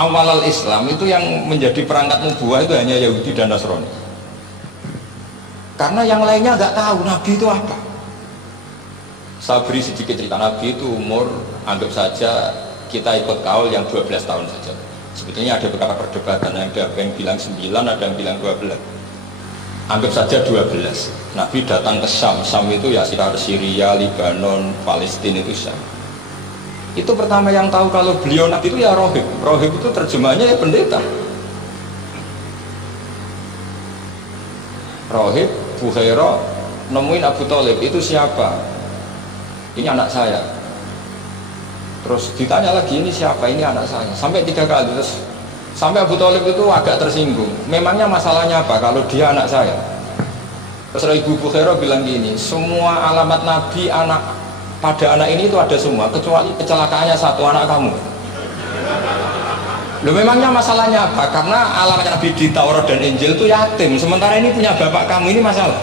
awal Islam itu yang menjadi perangkat nubuah itu hanya Yahudi dan Nasrani. Karena yang lainnya nggak tahu Nabi itu apa. Saya beri sedikit cerita. Nabi itu umur, anggap saja kita ikut kaul yang 12 tahun saja. Sebetulnya ada beberapa perdebatan, ada yang bilang 9, ada yang bilang 12. Anggap saja 12. Nabi datang ke Syam. Syam itu ya sekitar Syria, Lebanon, Palestina itu Syam. Itu pertama yang tahu kalau beliau Nabi itu ya rohib. Rohib itu terjemahnya ya pendeta. Rohib, Bukhairah nemuin Abu Thalib, itu siapa? Ini anak saya. Terus ditanya lagi, ini siapa? Ini anak saya. Sampai 3 kali. Terus sampai Abu Thalib itu agak tersinggung. Memangnya masalahnya apa kalau dia anak saya? Terus Ibu Bukhairah bilang gini, semua alamat Nabi pada anak ini itu ada semua, kecuali kecelakaannya satu, anak kamu. Loh, memangnya masalahnya apa? Karena alamat Nabi di Taurat dan Injil itu yatim, sementara ini punya bapak kamu, ini masalah.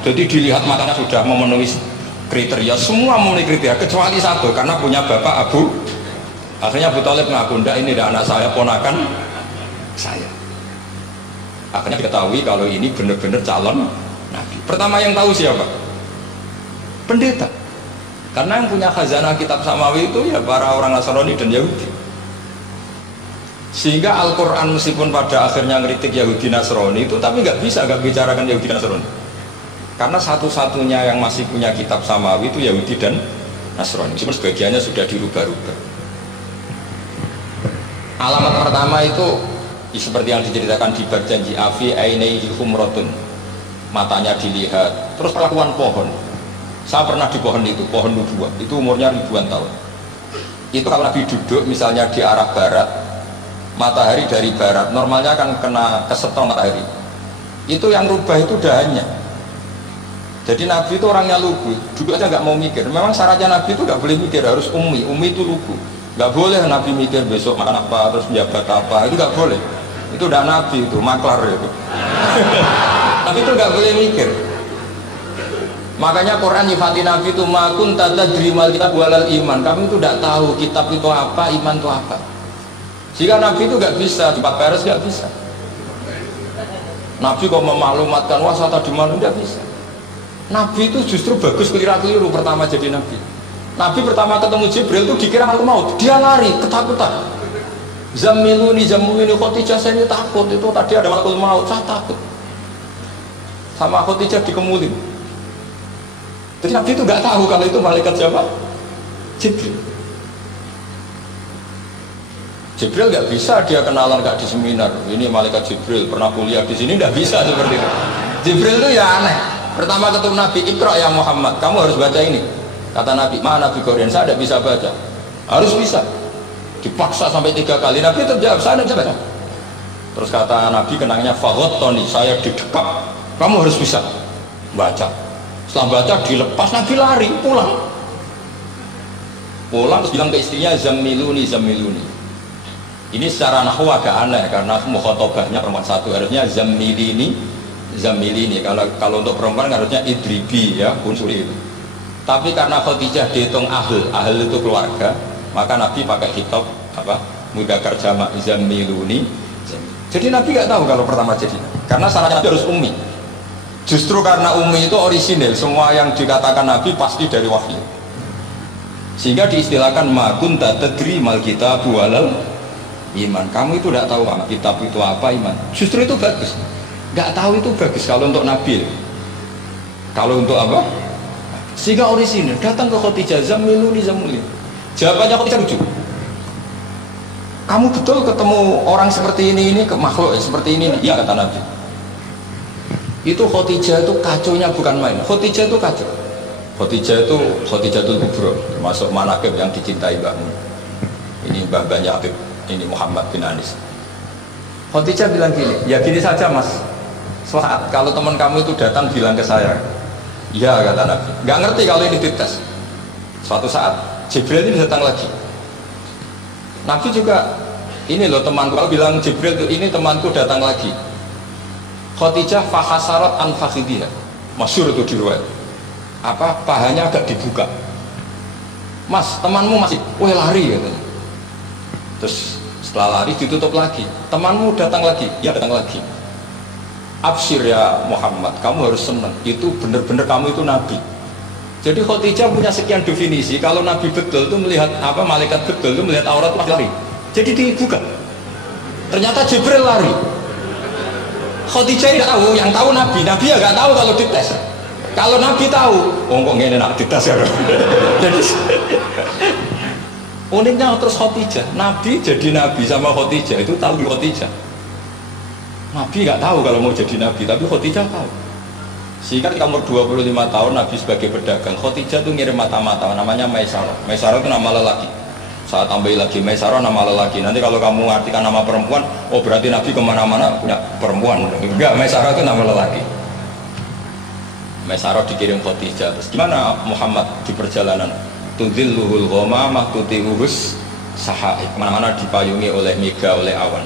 Jadi dilihat matanya sudah memenuhi kriteria, semua memenuhi kriteria kecuali satu, karena punya bapak Abu. Akhirnya Abu Thalib ngaku, enggak, ini tidak anak saya, ponakan saya. Akhirnya diketahui kalau ini benar-benar calon Nabi. Pertama yang tahu siapa? Pendeta. Karena yang punya khazanah kitab samawi itu ya para orang Nasrani dan Yahudi. Sehingga Al-Quran meskipun pada akhirnya ngeritik Yahudi Nasrani itu, tapi nggak bisa nggak bicarakan Yahudi Nasrani. Karena satu-satunya yang masih punya kitab samawi itu Yahudi dan Nasrani. Meskipun sebagiannya sudah dirubah-rubah. Alamat pertama itu seperti yang diceritakan di bab janji afi ainaihi humratun, matanya dilihat. Terus perlakuan pohon. Saya pernah di pohon itu, pohon nubuah. Itu umurnya ribuan tahun. Itu kalau Nabi duduk misalnya di arah barat, matahari dari barat, normalnya akan kena kesetrum matahari. Itu yang rubah itu dahannya. Jadi Nabi itu orangnya lugu, duduk aja nggak mau mikir. Memang syaratnya Nabi itu nggak boleh mikir, harus ummi. Ummi itu lugu. Nggak boleh Nabi mikir besok makan apa, terus menjabat apa, itu nggak boleh. Itu udah Nabi, itu maklar itu. Tapi itu nggak boleh mikir. Makanya Quran nyifati Nabi itu makun tata dirimal kitab walal iman. Kamu itu tidak tahu kitab itu apa, iman itu apa. Jika Nabi itu nggak bisa, di Paris nggak bisa. Nabi kok memaklumatkan wasata di mana, nggak bisa. Nabi itu justru bagus keliru pertama jadi Nabi. Nabi pertama ketemu Jibril itu dikira malaikat maut, dia lari ketakutan. Zamiluni Khadijah, saya ini takut, itu tadi ada malaikat maut, saya takut. Sama Khadijah dikemulin. Jadi Nabi itu nggak tahu kalau itu malaikat siapa? Jibril. Jibril nggak bisa dia kenalan nggak di seminar. Ini malaikat Jibril pernah kuliah di sini, nggak bisa seperti itu. Jibril itu ya aneh. Pertama ketemu Nabi, Iqra ya Muhammad, kamu harus baca ini. Kata Nabi, mana Nabi Korean, saya tidak bisa baca. Harus bisa. Dipaksa sampai 3 kali. Nabi terjawab, saya tidak bisa baca. Terus kata Nabi kenangnya, Faghotoni, saya didekap. Kamu harus bisa baca. Setelah baca dilepas, Nabi lari pulang. Pulang terus bilang ke istrinya, Zamiluni. Ini secara nahwu agak aneh karena mukhatabahnya perempuan satu, harusnya Zamilini. Kalau untuk perempuan harusnya idribi ya, unsuri itu. Tapi karena Khadijah dihitung ahl itu keluarga, maka Nabi pakai kitab apa? Mudzakkar jamak Zamiluni. Jadi Nabi nggak tahu kalau pertama jadi. Karena syaratnya Nabi harus ummi. Justru karena ummi itu orisinil, semua yang dikatakan Nabi pasti dari wahyu. Sehingga diistilahkan ma kunta tadri mal kitab walal iman. Kamu itu tidak tahu apa kitab itu apa, iman. Justru itu bagus. Nggak tahu itu bagus kalau untuk Nabi. Kalau untuk apa? Sehingga orisinil datang ke Khadijah, Zamiluni. Jawabannya Khadijah lucu. Kamu betul ketemu orang seperti ini ke makhluk seperti ini? Iya, kata Nabi. Itu Khadijah itu kacaunya bukan main. Khadijah itu kacau. Khadijatul Kubra, termasuk manaqib yang dicintai mbahmu. Ini Mbah Habib, ini Muhammad bin Anis. Khadijah bilang gini, ya gini saja mas. Saat kalau teman kamu itu datang bilang ke saya, ya kata Nabi. Nggak ngerti kalau ini dites. Suatu saat Jibril ini datang lagi. Nabi juga, ini loh temanku. Kalau bilang Jibril ini temanku datang lagi. Khadijah fahasarat an fakhidiyah, masyhur itu di riwayat. Apa pahanya agak dibuka. Mas, temanmu masih, lari gitu. Terus Setelah lari ditutup lagi. Temanmu datang lagi, ya datang lagi. Absyir ya Muhammad, kamu harus senang. Itu benar-benar kamu itu nabi. Jadi Khadijah punya sekian definisi. Kalau nabi betul itu melihat apa, malaikat betul itu melihat aurat pasti lari. Jadi dibuka. Ternyata Jibril lari. Khadijah tidak tahu, yang tahu nabi. Nabi ya nggak tahu kalau dites. Kalau nabi tahu, oh kok ngene nak dites ya. Jadi uniknya terus Khadijah, Nabi jadi Nabi sama Khadijah itu tahu Khadijah. Nabi nggak tahu kalau mau jadi Nabi, tapi Khadijah tahu. Sehingga ketika umur 25 tahun Nabi sebagai pedagang, Khadijah itu ngirim mata-mata namanya Maisarah. Maisarah itu nama lelaki. Saya tambahin lagi, Maisarah nama lelaki. Nanti kalau kamu ngartikan nama perempuan, oh berarti Nabi kemana-mana punya perempuan. Enggak, Maisarah itu nama lelaki. Maisarah dikirim Khadijah. Terus gimana Muhammad di perjalanan? Tudilluhul ghamamah tuti'uhus sahaik, kemana-mana dipayungi oleh mega, oleh awan.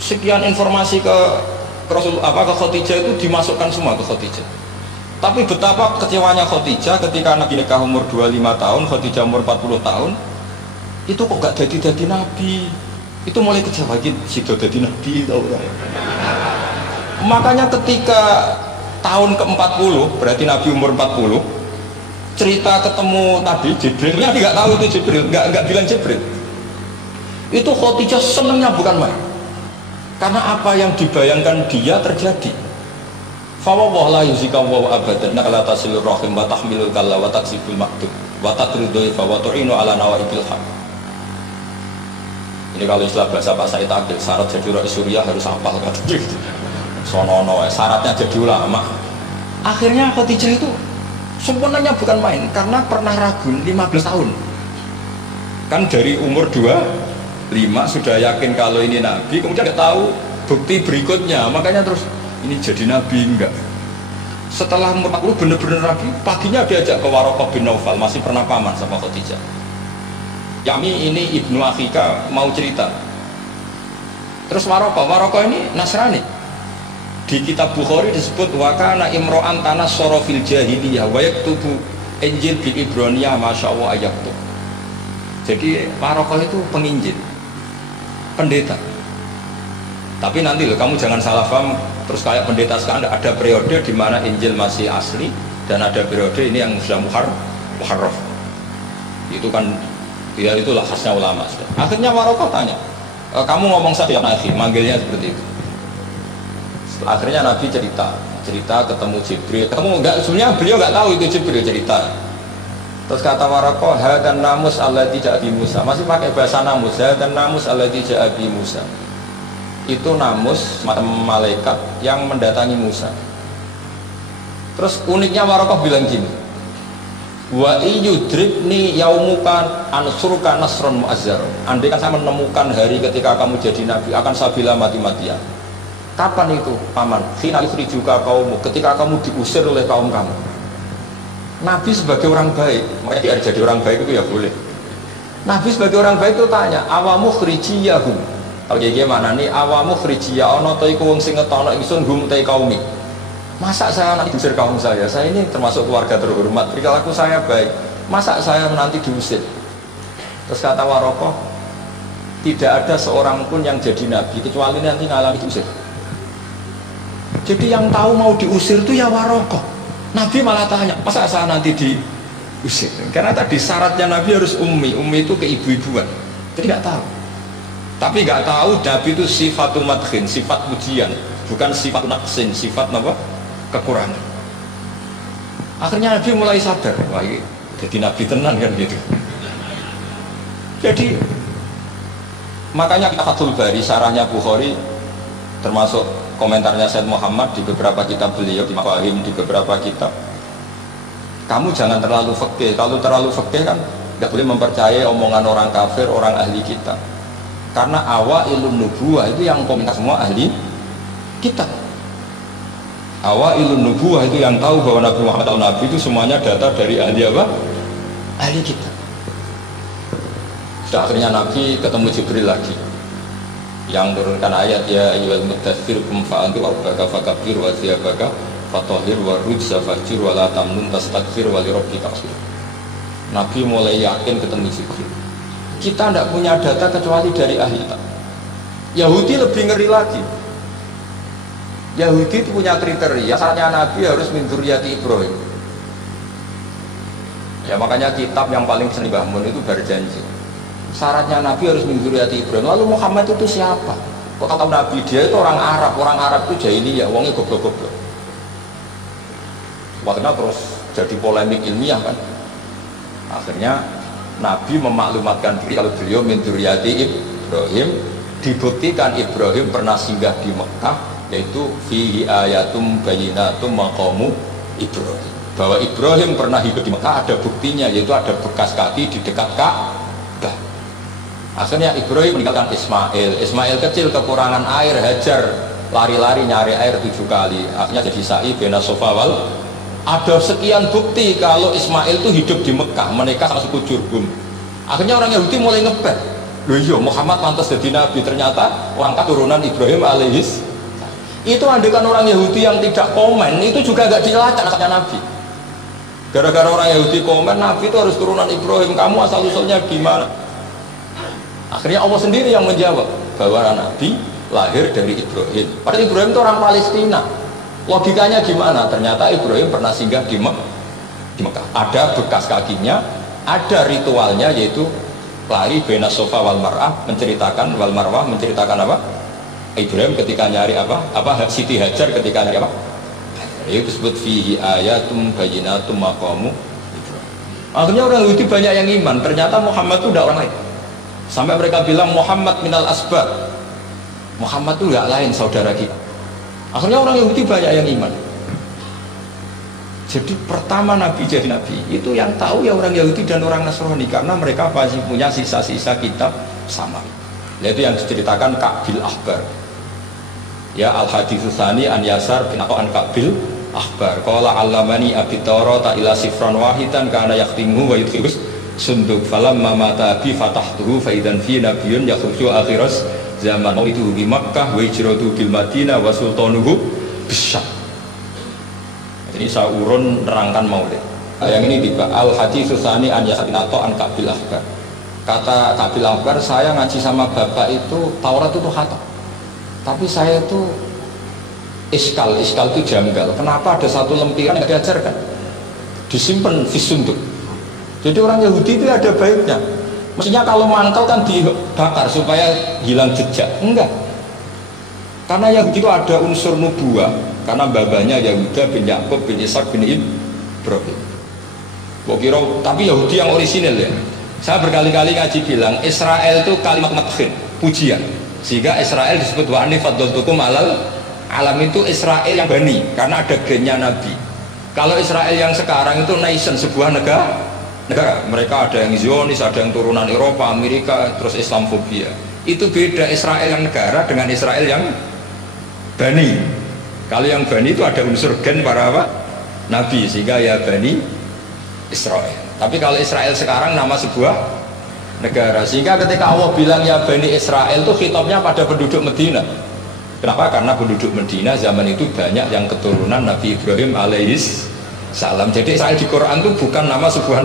Sekian informasi ke Rasul apa ke Khadijah itu dimasukkan semua ke Khadijah. Tapi betapa kecewanya Khadijah ketika Nabi nikah umur 25 tahun, Khadijah umur 40 tahun, itu kok gak jadi Nabi. Itu mulai kecewa gitu, sido jadi Nabi tahu kan. Makanya ketika tahun ke-40, berarti Nabi umur 40, cerita ketemu tadi Jibril, Nabi nggak tahu itu Jibril, nggak bilang Jibril. Itu Khadijah senangnya bukan main, karena apa yang dibayangkan dia terjadi. Fawwah la yuzika wa abadan la tasilur rahim wa tahmilul kalla wa taksibul maktub wa tatridhu fa wa tu'inu ala nawaibil haq. Ini kalau istilah bahasa Pak Said Akil, syarat jadi rakyat Suriah harus hafal kan. Sonono syaratnya jadi ulama. Akhirnya Khadijah itu sempurnanya bukan main, karena pernah ragu 15 tahun kan, dari umur 25 sudah yakin kalau ini Nabi, kemudian nggak tahu bukti berikutnya, makanya terus ini jadi Nabi enggak. Setelah umur 40 bener-bener Nabi, paginya diajak ke Waraqah bin Naufal, masih pernah paman sama Khadijah. Yami ini ibnu Akhika mau cerita. Terus Waraqah ini Nasrani. Di kitab Bukhari disebut wakana imro'an tanas sorofil jahiliyah wa yaktubu Injil bil Ibroniyah masya Allah ayaktub. Jadi Waraqah itu penginjil, pendeta. Tapi nanti loh, kamu jangan salah paham terus kayak pendeta sekarang. Ada periode di mana Injil masih asli dan ada periode ini yang sudah muharraf. Itu kan ya itulah khasnya ulama. Akhirnya Waraqah tanya, kamu ngomong saja Nabi, manggilnya seperti itu. Akhirnya Nabi cerita ketemu Jibril, sebenarnya beliau nggak tahu itu Jibril cerita. Terus kata Waraqah, hadan namus alladzi ja'a bi Musa, masih pakai bahasa namus, hadan namus alladzi ja'a bi Musa. Itu namus semacam malaikat yang mendatangi Musa. Terus uniknya Waraqah bilang gini, wa iyudribni yaumuka ansurka nasron mu'azzar. Andai kan saya menemukan hari ketika kamu jadi Nabi, akan saya bilang mati-matian. Kapan itu paman? Khina yukhrijuka kaummu, ketika kamu diusir oleh kaum kamu. Nabi sebagai orang baik, makanya dia jadi orang baik itu ya boleh. Nabi sebagai orang baik itu tanya, awamu khrijiyahum. Kalau gimana nih awamu khrijiyah ana ta iku wong sing ngetono ingsun hum ta kaumi. Masa saya nanti diusir kaum saya? Saya ini termasuk keluarga terhormat, perilaku saya baik. Masa saya nanti diusir? Terus kata Waraqah, tidak ada seorang pun yang jadi nabi kecuali nanti ngalami diusir. Jadi yang tahu mau diusir itu ya Waraqah. Nabi malah tanya, masa saya nanti diusir? Karena tadi syaratnya Nabi harus ummi itu keibu-ibuan. Jadi nggak tahu. Tapi nggak tahu Nabi itu sifatul madkhin, sifat pujian, bukan sifat naqsin, sifat apa? Kekurangan. Akhirnya Nabi mulai sadar, wah ini jadi Nabi tenan kan gitu. Jadi makanya kita Fathul Bari, syarahnya Bukhari, termasuk komentarnya Said Muhammad di beberapa kitab beliau, di Mafahim, di beberapa kitab. Kamu jangan terlalu fikih. Kalau terlalu fikih kan nggak boleh mempercayai omongan orang kafir, orang ahli kitab. Karena awailun nubuwah itu yang komentar semua ahli kitab. Awailun nubuwah itu yang tahu bahwa Nabi Muhammad atau Nabi itu semuanya data dari ahli apa? Ahli kitab. Sudah akhirnya Nabi ketemu Jibril lagi, yang menurunkan ayat ya ayyuhal mudaththir qum fa'anzir wa rabbaka fakabbir wa thiyabaka fatahhir wa rujza fahjur wa la tamnun tastakbir wa li rabbika fasbir. Nabi mulai yakin ketemu Jibril. kita tidak punya data kecuali dari ahli kitab. Yahudi lebih ngeri lagi. Yahudi itu punya kriteria, asalnya Nabi harus min dzurriyyati Ibrahim. Ya makanya kitab yang paling seni Mbah Mun itu berjanji. Syaratnya Nabi harus min dzurriyyati Ibrahim. Lalu Muhammad itu siapa? Kok tahu Nabi? Dia itu orang Arab itu jahiliyah, wongnya goblok-goblok. Makanya terus jadi polemik ilmiah kan. Akhirnya Nabi memaklumatkan diri kalau beliau min dzurriyyati Ibrahim. Dibuktikan Ibrahim pernah singgah di Mekah, yaitu fihi ayatum bayyinatum maqamu Ibrahim. Bahwa Ibrahim pernah hidup di Mekah ada buktinya, yaitu ada bekas kaki di dekat Ka'bah. Akhirnya Ibrahim meninggalkan Ismail. Ismail kecil kekurangan air, Hajar lari-lari nyari air 7 kali. Akhirnya jadi sa'i bena sofa wal. Ada sekian bukti kalau Ismail itu hidup di Mekah, menikah sama suku Jurhum. Akhirnya orang Yahudi mulai ngebet. Loh iya, Muhammad pantas jadi Nabi, ternyata orang keturunan Ibrahim alaihis. Itu andekan orang Yahudi yang tidak komen, itu juga gak dilacak asalnya Nabi. Gara-gara orang Yahudi komen, Nabi itu harus turunan Ibrahim, kamu asal-usulnya gimana? Akhirnya Allah sendiri yang menjawab bahwa Nabi lahir dari Ibrahim. Padahal Ibrahim itu orang Palestina. Logikanya gimana? Ternyata Ibrahim pernah singgah di Mekah. Ada bekas kakinya, ada ritualnya, yaitu lari bena sofa wal mar'ah, menceritakan wal marwah, menceritakan apa? Ibrahim ketika nyari apa? Siti Hajar ketika nyari apa? Itu disebut fihi ayatum bayyinatum maqamu Ibrahim. Akhirnya orang Yahudi banyak yang iman. Ternyata Muhammad itu tidak orang lain. Sampai mereka bilang Muhammad minal asbab. Muhammad itu tidak lain saudara kita. Akhirnya orang Yahudi banyak yang iman. Jadi pertama Nabi jadi Nabi itu yang tahu ya orang Yahudi dan orang Nasrani, karena mereka masih punya sisa-sisa kitab sama. Yaitu yang diceritakan Ka'bil Ahbar. Ya al-haditsus tsani an Yasar bin an Ka'bil Ahbar. Qala 'allamani abi Taurata ila sifran wahidan kana yaqtimu wa yudkhilus sunduk falamma mata bi fatahtuhu fa idan fi nabiyyun yakhruju akhiras zaman itu di Makkah wa hijratu bil Madinah wa sultanuhu bisyam. Ini saya urun nerangkan maulid. Yang ini tiba al-haditsus tsani an Yasar bin an Ka'bil Ahbar. Kata Ka'bil Ahbar, saya ngaji sama bapak itu Taurat itu khatam. Tapi saya itu iskal itu janggal. Kenapa ada satu lempiran yang diajarkan? Disimpan visunduk. Jadi orang Yahudi itu ada baiknya. Mestinya kalau mantel kan dibakar supaya hilang jejak. Enggak. Karena Yahudi itu ada unsur nubuah. Karena babanya Yahuda bin Yakub bin Ishak bin Ibrahim. Kira, tapi Yahudi yang orisinil ya. Saya berkali-kali ngaji bilang Israel itu kalimat madhin, pujian. Sehingga Israel disebut wa anni faddaltukum alal alam, itu Israel yang bani karena ada gennya Nabi. Kalau Israel yang sekarang itu nation, sebuah negara. Mereka ada yang Zionis, ada yang turunan Eropa, Amerika, terus Islamofobia. Itu beda Israel yang negara dengan Israel yang bani. Kalau yang bani itu ada unsur gen para apa? Nabi, sehingga ya bani Israel. Tapi kalau Israel sekarang nama sebuah negara, sehingga ketika Allah bilang ya bani Israel itu khitabnya pada penduduk Medina. Kenapa? Karena penduduk Medina zaman itu banyak yang keturunan Nabi Ibrahim alaihis salam. Jadi Israel di Quran itu bukan nama sebuah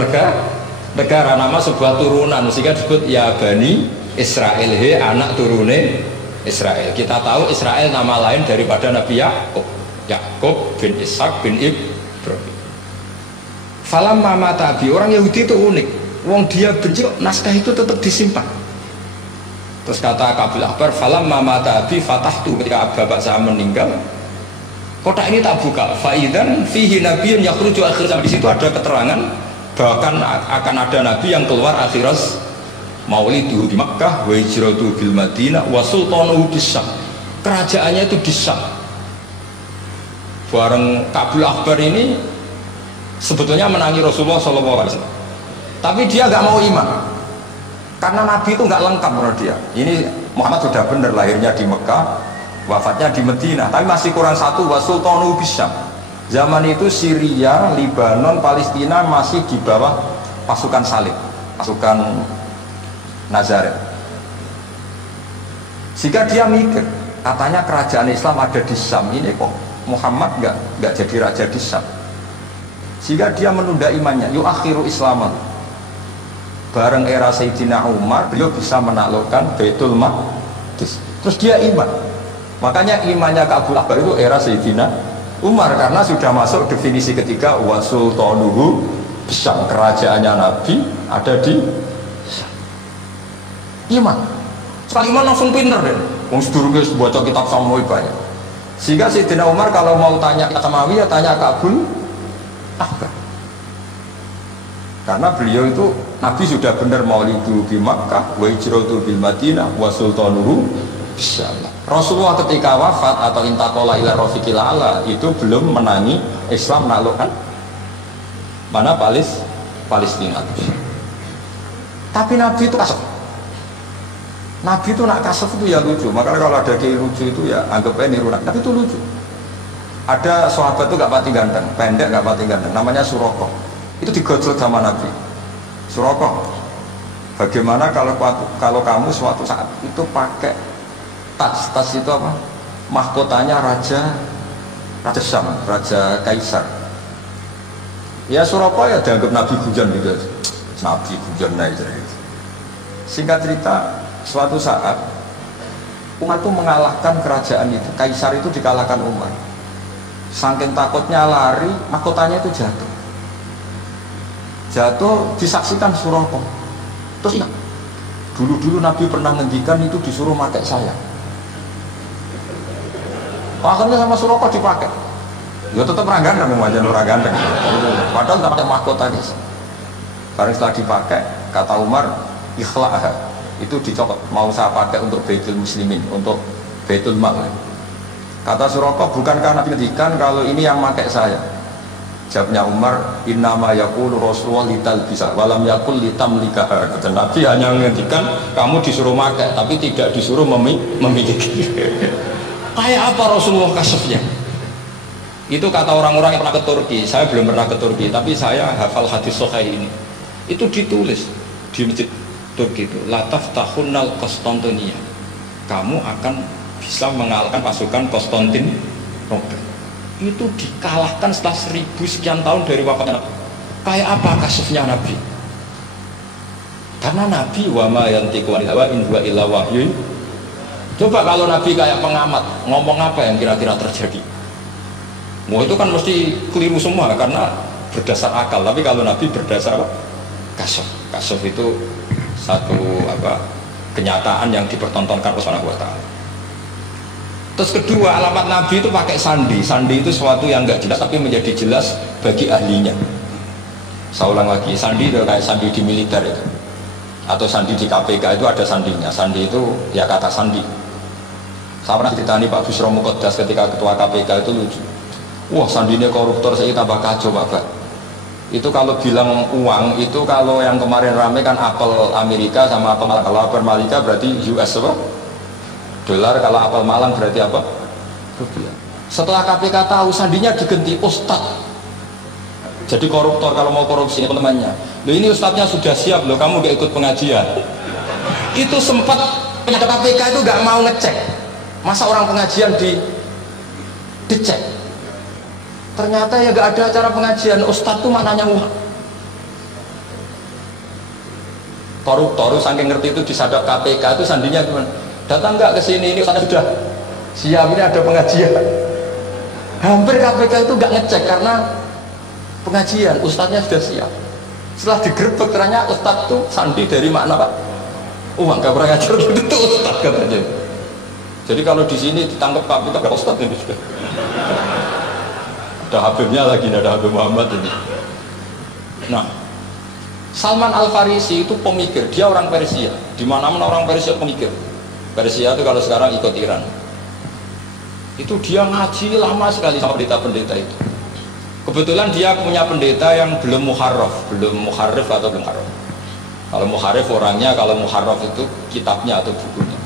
negara, nama sebuah turunan, sehingga disebut ya bani Israel, he anak turune Israel. Kita tahu Israel nama lain daripada Nabi Yakub bin Ishak bin Ibrahim. Falam mama tabi, orang Yahudi itu unik. Wong dia benci naskah itu tetap disimpan. Terus kata Ka'bil Ahbar, falam mama tabi fatahtu, ketika bapak saya meninggal, kotak ini tak buka. Faidan fihi nabiyyun yakhruju akhir zaman. Di situ ada keterangan bahkan akan ada nabi yang keluar akhiras mauliduhu di Makkah wa hijratuhu bil Madinah wa sultanuhu bisyam. Kerajaannya itu di Syam. Bareng Ka'bil Ahbar ini sebetulnya menangi Rasulullah SAW, tapi dia nggak mau iman karena Nabi itu nggak lengkap menurut dia. Ini Muhammad sudah benar lahirnya di Mekah, wafatnya di Madinah, tapi masih kurang satu, wa sultanuhu bisyam. Zaman itu Syria, Lebanon, Palestina masih di bawah pasukan salib, pasukan Nazaret. Sehingga dia mikir, katanya kerajaan Islam ada di Syam, ini kok Muhammad nggak jadi raja di Syam. Sehingga dia menunda imannya, yuakhiru islaman. bareng era Sayyidina Umar beliau bisa menaklukkan Baitul Maqdis. Terus dia iman. Makanya imannya Ka'bul Akbar itu era Sayyidina Umar karena sudah masuk definisi ketiga wa sultanuhu Syam, kerajaannya Nabi ada di iman. Sekali iman langsung pinter deh. Wong sedurunge baca kitab Samawi banyak. Sehingga Sayyidina Umar kalau mau tanya Samawi ya tanya Ka'bul Akbar. Karena beliau itu Nabi sudah benar maulidu di Makkah wa hijratu bil Madinah wa sultanuhu Syam. Rasulullah ketika wafat atau intaqala ila rafiqil ala itu belum menangi Islam naklukkan mana Palestina. Tapi Nabi itu kasef. Nabi itu nak kasef itu ya lucu. Makanya kalau ada kiai lucu itu ya anggapnya niru Nabi. Tapi itu lucu. Ada sahabat itu gak pati ganteng, pendek gak pati ganteng. Namanya Suraqah. Itu digojol sama Nabi. Suraqah, bagaimana kalau kamu suatu saat itu pakai tas itu apa? Mahkotanya Raja Syam, Raja Kaisar. Ya Suraqah ya dianggap Nabi Gujan gitu. Nabi Gujan naik gitu. Singkat cerita, suatu saat Umar itu mengalahkan kerajaan itu. Kaisar itu dikalahkan Umar. Saking takutnya lari, mahkotanya itu jatuh. Jatuh disaksikan Suraqah. Terus ingat, dulu Nabi pernah ngendikan itu disuruh pakai saya. Akhirnya sama Suraqah dipakai. Ya tetap orang ganteng, wajan orang ganteng. Padahal tak pakai mahkota guys. Karena setelah dipakai, kata Umar, ikhla'ah itu dicopot. Mau saya pakai untuk Baitul Muslimin, untuk Baitul Mal. Kata Suraqah, bukankah Nabi ngendikan kalau ini yang pakai saya? Jawabnya Umar, innama yaqulu Rasulullah lital bisa, walam yaqul litamlika. Kata Nabi hanya ngendikan kamu disuruh pakai, tapi tidak disuruh memiliki. Kayak apa Rasulullah kasefnya? Itu kata orang-orang yang pernah ke Turki. Saya belum pernah ke Turki, tapi saya hafal hadis sahih ini. Itu ditulis di masjid Turki itu, la taftahunnal Konstantinia. Kamu akan bisa mengalahkan pasukan Konstantinopel. Itu dikalahkan setelah 1000 sekian tahun dari wafatnya Nabi. Kayak apa kasefnya Nabi? Karena Nabi wa ma yantiqu anil hawa in huwa illa wahyu. Coba kalau Nabi kayak pengamat, ngomong apa yang kira-kira terjadi? Mau itu kan mesti keliru semua karena berdasar akal. Tapi kalau Nabi berdasar apa? Kasef. Kasef itu satu kenyataan yang dipertontonkan oleh Subhanahu wa Ta'ala. Terus kedua, alamat Nabi itu pakai sandi. Sandi itu sesuatu yang enggak jelas tapi menjadi jelas bagi ahlinya. Saya ulang lagi, sandi itu kayak sandi di militer itu, atau sandi di KPK itu ada sandinya. Sandi itu ya kata sandi. Saya pernah ceritani Pak Busro Muqaddas ketika ketua KPK itu lucu. Wah, sandinya koruptor, saya tambah kacau Pak. Itu kalau bilang uang itu kalau yang kemarin rame kan apel Amerika sama apel Malang. Kalau apel Malika berarti US apa? Dolar, kalau apel Malang berarti apa? Rupiah. Setelah KPK tahu sandinya diganti Ustadz. Jadi koruptor kalau mau korupsi teman-temannya. Loh ini Ustadznya sudah siap loh, kamu gak ikut pengajian. Itu sempat penyadap KPK itu gak mau ngecek. Masa orang pengajian dicek? Ternyata ya gak ada acara pengajian. Ustadz tuh maknanya uang. Koruptor saking ngerti itu disadap KPK itu sandinya gimana? Datang nggak ke sini, ini Ustadz sudah siap, ini ada pengajian. Hampir KPK itu nggak ngecek karena pengajian, Ustadznya sudah siap. Setelah digerebek ternyata Ustadz tuh sandi dari makna Pak? Uang, gak pernah ngajar itu Ustadz katanya. Jadi kalau di sini ditangkap KPK gak Ustadz ini sudah. Ada Habibnya lagi, ada Habib Muhammad ini. Nah, Salman Al-Farisi itu pemikir, dia orang Persia. Di mana-mana orang Persia pemikir. Persia itu kalau sekarang ikut Iran. Itu dia ngaji lama sekali sama pendeta-pendeta itu. Kebetulan dia punya pendeta yang belum muharraf atau belum muharraf. Kalau muharraf orangnya, kalau muharraf itu kitabnya atau bukunya.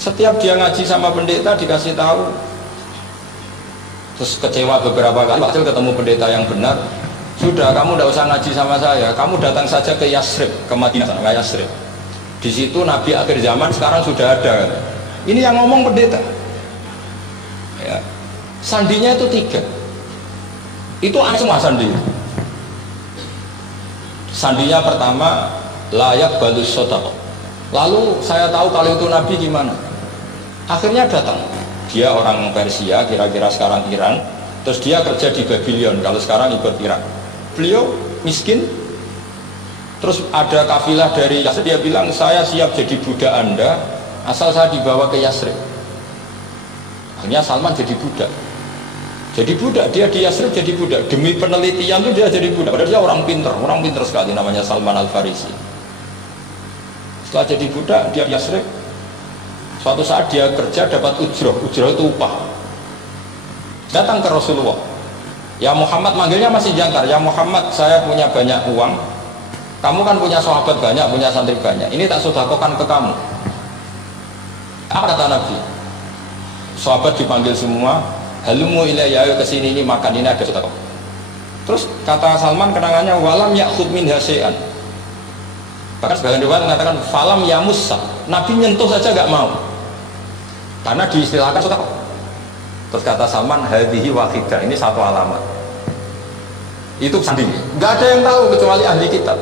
Setiap dia ngaji sama pendeta dikasih tahu, terus kecewa beberapa kali, hasil ketemu pendeta yang benar, sudah kamu tidak usah ngaji sama saya, kamu datang saja ke Yasrib, ke Madinah, ke Yasrib. Di situ Nabi akhir zaman sekarang sudah ada. Ini yang ngomong pendeta. Ya. Sandinya itu 3. Itu aneh semua sandi. Sandinya pertama, layak balus sodako. Lalu saya tahu kalau itu Nabi gimana. Akhirnya datang. Dia orang Persia, kira-kira sekarang Iran. Terus dia kerja di Babylon, kalau sekarang ikut Irak. Beliau miskin. Terus ada kafilah dari Yasrib, dia bilang saya siap jadi budak Anda asal saya dibawa ke Yasrib. Akhirnya Salman jadi budak. Jadi budak, dia di Yasrib jadi budak. Demi penelitian tuh dia jadi budak. Padahal dia orang pinter sekali, namanya Salman Al-Farisi. Setelah jadi budak, dia di Yasrib. Suatu saat dia kerja dapat ujroh itu upah. Datang ke Rasulullah. Ya Muhammad, manggilnya masih jangkar. Ya Muhammad, saya punya banyak uang. Kamu kan punya sahabat banyak, punya santri banyak. Ini tak sedekahkan ke kamu. Apa kata Nabi? Sahabat dipanggil semua. Halumu ilayya, ayo kesini, ini makan, ini ada sedekah. Terus kata Salman kenangannya, walam ya'khud min hasyai'an. Bahkan sebagian riwayat mengatakan falam yamussa. Nabi nyentuh saja gak mau. Karena diistilahkan sedekah. Terus kata Salman, hadhihi wahidah, ini satu alamat. Itu sendiri. Gak ada yang tahu kecuali ahli kitab.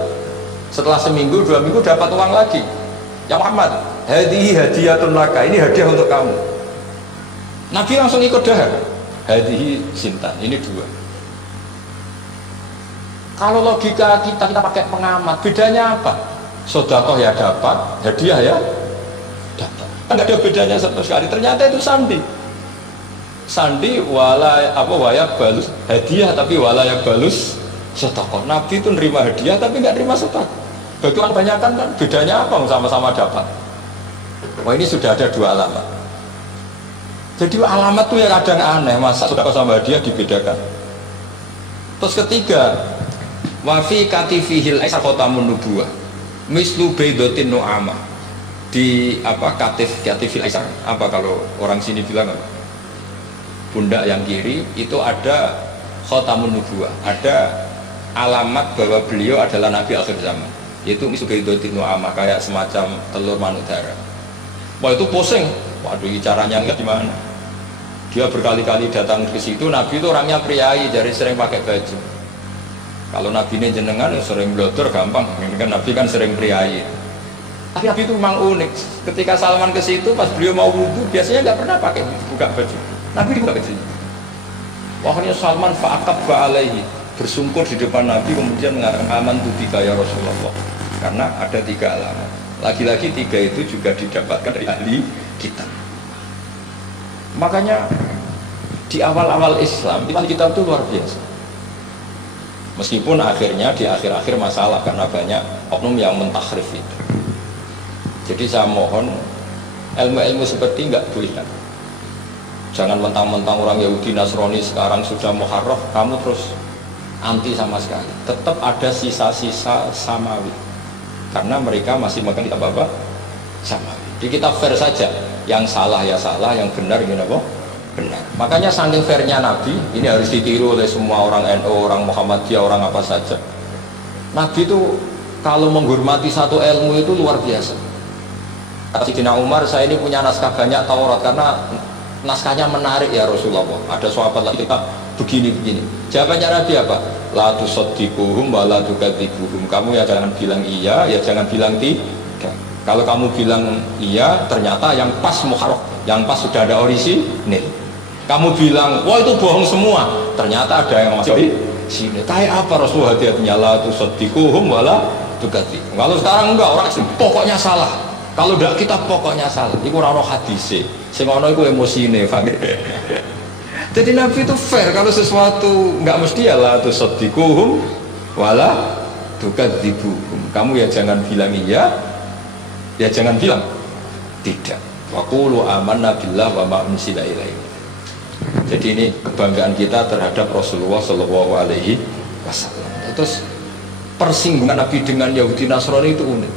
Setelah seminggu, 2 minggu dapat uang lagi. Ya Muhammad, hadhihi hadiyatun laka, ini hadiah untuk kamu. Nabi langsung ikut dahar. Hadhihi sintan, ini 2. Kalau logika kita pakai pengamat, bedanya apa? Sedekah ya dapat, hadiah ya dapat. Kan gak ada bedanya sama sekali. Ternyata itu sandi. Sandi wayak balus hadiah, tapi walayak balus sedekah. Nabi itu nerima hadiah tapi nggak nerima sedekah. Bagi orang kebanyakan kan bedanya apa? Sama-sama dapat. Wah, ini sudah ada 2 alamat. Jadi alamat tuh ya kadang aneh, masa sedekah sama hadiah dibedakan. Terus ketiga, wafi katifihil aisar khotamun nubuwah mislu baidotin nu'amah. Di katifil aisar, apa kalau orang sini bilang apa? Pundak yang kiri itu ada khotamun nubuwah, ada alamat bahwa beliau adalah nabi akhir zaman, yaitu misubaidotin nu'amah, kayak semacam telur manudara. Wah, itu pusing. Waduh, caranya enggak gimana? Dia berkali-kali datang ke situ. Nabi itu orangnya priayi, jadi sering pakai baju. Kalau Nabi ini jenengan sering blodor gampang, ini kan Nabi kan sering priayi. Tapi Nabi itu memang unik. Ketika Salman ke situ, pas beliau mau wudhu, biasanya nggak pernah pakai buka baju. Nabi dibuka bajunya. Wahnya Salman fa'akab fa'alaihi, bersungkur di depan Nabi, kemudian mengatakan aman tubika ya Rasulullah. Karena ada 3 alamat. Lagi-lagi 3 itu juga didapatkan dari ahli kitab. Makanya di awal-awal Islam, ahli kitab itu luar biasa. Meskipun akhirnya di akhir-akhir masalah karena banyak oknum yang mentahrif itu. Jadi saya mohon ilmu-ilmu seperti nggak boleh. Jangan mentang-mentang orang Yahudi Nasrani sekarang sudah muharraf, kamu terus anti sama sekali. Tetap ada sisa-sisa samawi. Karena mereka masih megang kitab apa? Samawi. Di kitab fair saja. Yang salah ya salah, yang benar gini apa? Benar. Makanya saking fairnya Nabi, ini harus ditiru oleh semua orang NU, orang Muhammadiyah, orang apa saja. Nabi itu kalau menghormati satu ilmu itu luar biasa. Sayyidina Umar, saya ini punya naskah banyak Taurat karena naskahnya menarik ya Rasulullah. Ada sahabat lagi kita begini-begini. Jawabannya Nabi apa? La tusaddiquhum wa la tukadzibuhum. Kamu ya jangan bilang iya, ya jangan bilang tidak. Kalau kamu bilang iya, ternyata yang pas muharraf, yang pas sudah ada orisinil. Kamu bilang, wah itu bohong semua, ternyata ada yang masih di sini. Kayak apa Rasulullah hati-hatinya? La tusaddiquhum wa la tukadzibuhum. Kalau sekarang enggak, orang pokoknya salah. Kalau tidak kita pokoknya salah. Iku ora ono hadise. Sing ono iku emosine, paham? Jadi Nabi itu fair. Kalau sesuatu enggak mesti ya la tusaddiquhum wala tukadzibuhum. Kamu ya jangan bilang iya, ya jangan bilang tidak. Wa qulu amanna billah wa ma unzila ilaihi. Jadi ini kebanggaan kita terhadap Rasulullah sallallahu alaihi wasallam. Terus persinggungan Nabi dengan Yahudi Nasrani itu unik.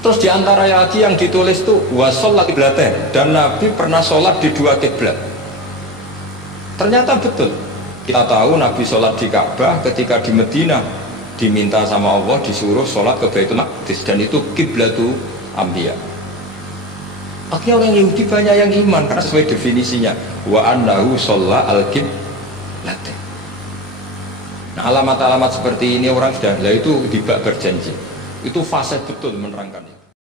Terus diantara lagi yang ditulis itu wasolat kiblaten, dan Nabi pernah sholat di 2 kiblat. Ternyata betul. Kita tahu Nabi sholat di Ka'bah, ketika di Medina diminta sama Allah disuruh sholat ke Baitul Maqdis, dan itu kiblatu Anbiya. Akhirnya orang Yahudi banyak yang iman karena sesuai definisinya wa annahu sholla al-kiblaten. Nah, alamat-alamat seperti ini orang sudah, lah itu dibak berjanji. Itu fase betul menerangkan itu.